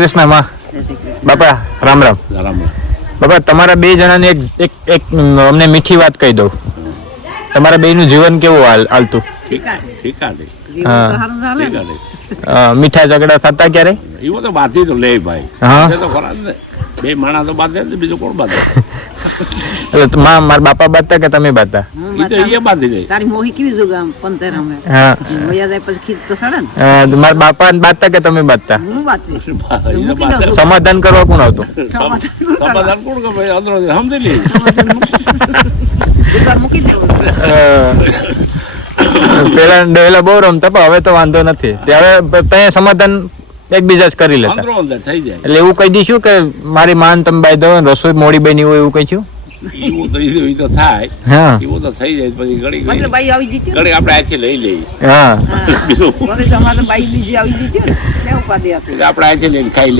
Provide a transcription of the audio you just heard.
કૃષ્ણ માં બાપા રામ રામ. બાપા તમારા બે જણાને એક એક અમને મીઠી વાત કહી દઉં. તમારા બેયનું જીવન કેવું હાલતું? મીઠા ઝઘડા થતા ક્યારે? એવું તો બાંધી તો લે ભાઈ. હા તો ખરા ને, બે માણસ તો બાંધે ને બીજું કોણ બાંધે? એટલે મારા બાપા બાંધતા કે તમે બાંધતા? ઈ તો એ બાંધી દે. તારી મોહી કેવી જોગામ પંતર અમે હા વયા જાય પછી ખીચ તો સડે ને મારા બાપા બાંધતા કે તમે બાંધતા? હું બાતી ઈ તો બાંધે. સમાધાન કરવા કોણ આવતું? સમાધાન કોણ કે ભાઈ અંદરો સમજી લે. દુકાન મૂકી દેવું પેલા બહુ રમતા પણ હવે તો વાંધો નથી. ત્યારે ત્યાં સમાધાન એકબીજા જ કરી લેતા. અંદરો અંદર થઈ જાય. એટલે એવું કહી દઈશું કે મારી માન તમે બાઈ દો, રસોઈ મોડી બની હોય એવું કહીશું. એવું તો ઈ તો થાય. હા એવું તો થઈ જાય પછી ઘડી એટલે બાઈ આવી જીતી ઘડી આપણે આથી લઈ લઈએ. હા વગર તમારે બાઈ બીજી આવી જીતી ને ઉપાધિ આપી આપણે આથી લઈને ખાઈ